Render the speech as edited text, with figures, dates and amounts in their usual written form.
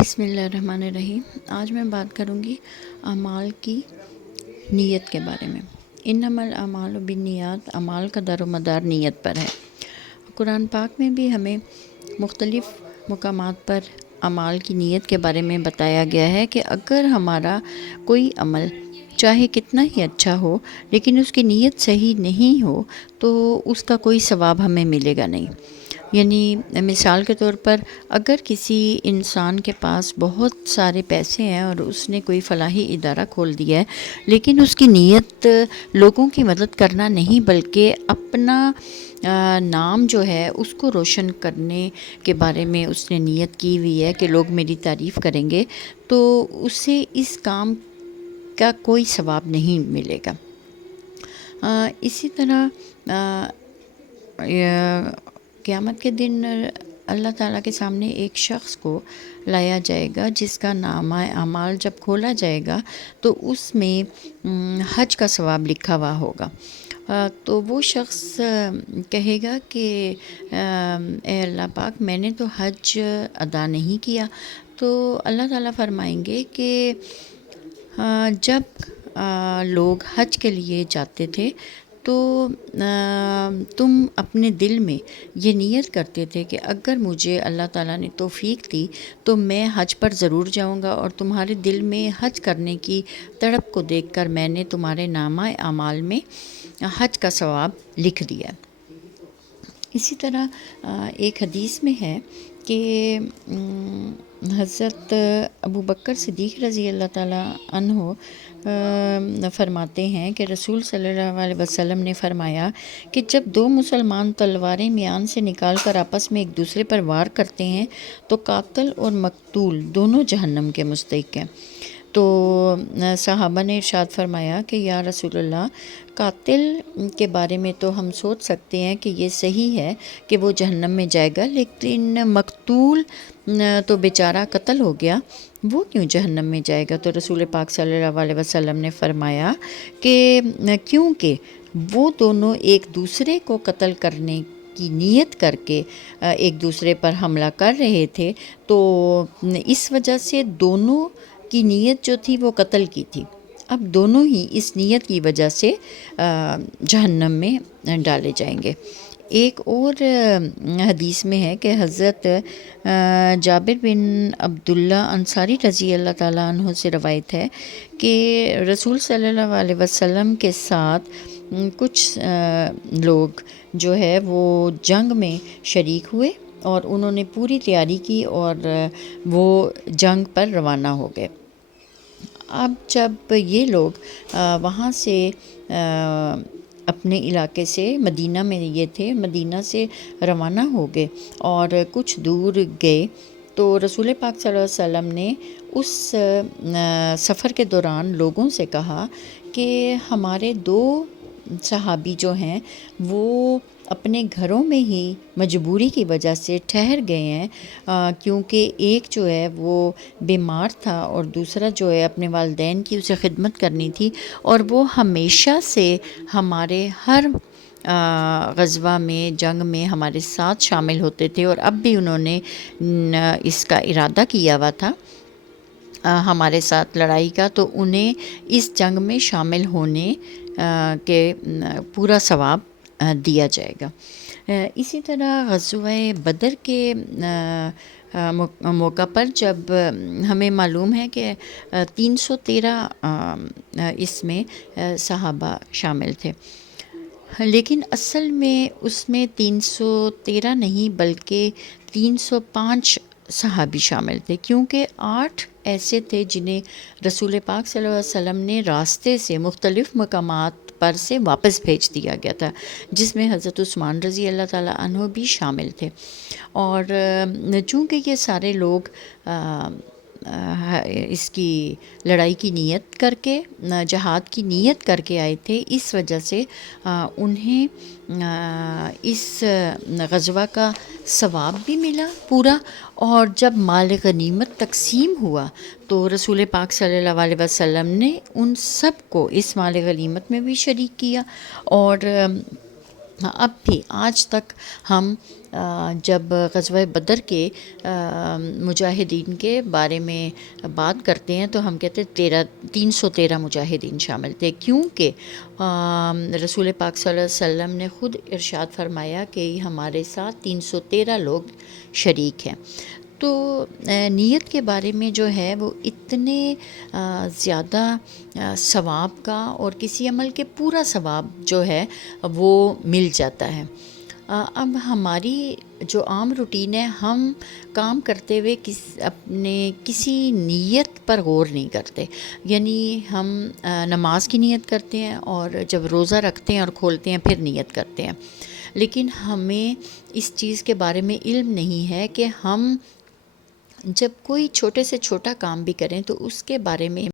بسم اللہ الرحمن الرحیم۔ آج میں بات کروں گی اعمال کی نیت کے بارے میں۔ انما الاعمال بالنیات، اعمال کا دار و مدار نیت پر ہے۔ قرآن پاک میں بھی ہمیں مختلف مقامات پر اعمال کی نیت کے بارے میں بتایا گیا ہے کہ اگر ہمارا کوئی عمل چاہے کتنا ہی اچھا ہو لیکن اس کی نیت صحیح نہیں ہو تو اس کا کوئی ثواب ہمیں ملے گا نہیں۔ یعنی مثال کے طور پر اگر کسی انسان کے پاس بہت سارے پیسے ہیں اور اس نے کوئی فلاحی ادارہ کھول دیا ہے لیکن اس کی نیت لوگوں کی مدد کرنا نہیں بلکہ اپنا نام جو ہے اس کو روشن کرنے کے بارے میں اس نے نیت کی ہوئی ہے کہ لوگ میری تعریف کریں گے، تو اسے اس کام کا کوئی ثواب نہیں ملے گا۔ اسی طرح قیامت کے دن اللہ تعالیٰ کے سامنے ایک شخص کو لایا جائے گا جس کا نامہ اعمال جب کھولا جائے گا تو اس میں حج کا ثواب لکھا ہوا ہوگا۔ تو وہ شخص کہے گا کہ اے اللہ پاک، میں نے تو حج ادا نہیں کیا۔ تو اللہ تعالیٰ فرمائیں گے کہ جب لوگ حج کے لیے جاتے تھے تو تم اپنے دل میں یہ نیت کرتے تھے کہ اگر مجھے اللہ تعالیٰ نے توفیق دی تو میں حج پر ضرور جاؤں گا، اور تمہارے دل میں حج کرنے کی تڑپ کو دیکھ کر میں نے تمہارے نامہ اعمال میں حج کا ثواب لکھ دیا۔ اسی طرح ایک حدیث میں ہے کہ حضرت ابو بکر صدیق رضی اللہ تعالیٰ عنہ فرماتے ہیں کہ رسول صلی اللہ علیہ وسلم نے فرمایا کہ جب دو مسلمان تلواریں میان سے نکال کر آپس میں ایک دوسرے پر وار کرتے ہیں تو قاتل اور مقتول دونوں جہنم کے مستحق ہیں۔ تو صحابہ نے ارشاد فرمایا کہ یا رسول اللہ، قاتل کے بارے میں تو ہم سوچ سکتے ہیں کہ یہ صحیح ہے کہ وہ جہنم میں جائے گا، لیکن مقتول تو بیچارہ قتل ہو گیا، وہ کیوں جہنم میں جائے گا؟ تو رسول پاک صلی اللہ علیہ وسلم نے فرمایا کہ کیونکہ وہ دونوں ایک دوسرے کو قتل کرنے کی نیت کر کے ایک دوسرے پر حملہ کر رہے تھے، تو اس وجہ سے دونوں کی نیت جو تھی وہ قتل کی تھی۔ اب دونوں ہی اس نیت کی وجہ سے جہنم میں ڈالے جائیں گے۔ ایک اور حدیث میں ہے کہ حضرت جابر بن عبداللہ انصاری رضی اللہ تعالیٰ عنہ سے روایت ہے کہ رسول صلی اللہ علیہ وسلم کے ساتھ کچھ لوگ جو ہے وہ جنگ میں شریک ہوئے اور انہوں نے پوری تیاری کی اور وہ جنگ پر روانہ ہو گئے۔ اب جب یہ لوگ وہاں سے اپنے علاقے سے، مدینہ میں یہ تھے، مدینہ سے روانہ ہو گئے اور کچھ دور گئے تو رسول پاک صلی اللہ علیہ وسلم نے اس سفر کے دوران لوگوں سے کہا کہ ہمارے دو صحابی جو ہیں وہ اپنے گھروں میں ہی مجبوری کی وجہ سے ٹھہر گئے ہیں، کیونکہ ایک جو ہے وہ بیمار تھا اور دوسرا جو ہے اپنے والدین کی اسے خدمت کرنی تھی، اور وہ ہمیشہ سے ہمارے ہر غزوہ میں، جنگ میں ہمارے ساتھ شامل ہوتے تھے، اور اب بھی انہوں نے اس کا ارادہ کیا ہوا تھا ہمارے ساتھ لڑائی کا، تو انہیں اس جنگ میں شامل ہونے کے پورا ثواب دیا جائے گا۔ اسی طرح غزوہ بدر کے موقع پر جب ہمیں معلوم ہے کہ 313 اس میں صحابہ شامل تھے، لیکن اصل میں اس میں 313 نہیں بلکہ 305 صحابی شامل تھے، کیونکہ 8 ایسے تھے جنہیں رسول پاک صلی اللہ علیہ وسلم نے راستے سے مختلف مقامات پر سے واپس بھیج دیا گیا تھا، جس میں حضرت عثمان رضی اللہ تعالیٰ عنہ بھی شامل تھے۔ اور چونکہ یہ سارے لوگ اس کی لڑائی کی نیت کر کے، جہاد کی نیت کر کے آئے تھے، اس وجہ سے انہیں اس غزوہ کا ثواب بھی ملا پورا، اور جب مال غنیمت تقسیم ہوا تو رسول پاک صلی اللہ علیہ وسلم نے ان سب کو اس مال غنیمت میں بھی شریک کیا۔ اور اب بھی آج تک ہم جب غزوہ بدر کے مجاہدین کے بارے میں بات کرتے ہیں تو ہم کہتے ہیں 313 مجاہدین شامل تھے، کیونکہ رسول پاک صلی اللہ علیہ وسلم نے خود ارشاد فرمایا کہ ہمارے ساتھ 313 لوگ شریک ہیں۔ تو نیت کے بارے میں جو ہے وہ اتنے زیادہ ثواب کا اور کسی عمل کے پورا ثواب جو ہے وہ مل جاتا ہے۔ اب ہماری جو عام روٹین ہے، ہم کام کرتے ہوئے اپنے کسی نیت پر غور نہیں کرتے، یعنی ہم نماز کی نیت کرتے ہیں اور جب روزہ رکھتے ہیں اور کھولتے ہیں پھر نیت کرتے ہیں، لیکن ہمیں اس چیز کے بارے میں علم نہیں ہے کہ ہم جب کوئی چھوٹے سے چھوٹا کام بھی کریں تو اس کے بارے میں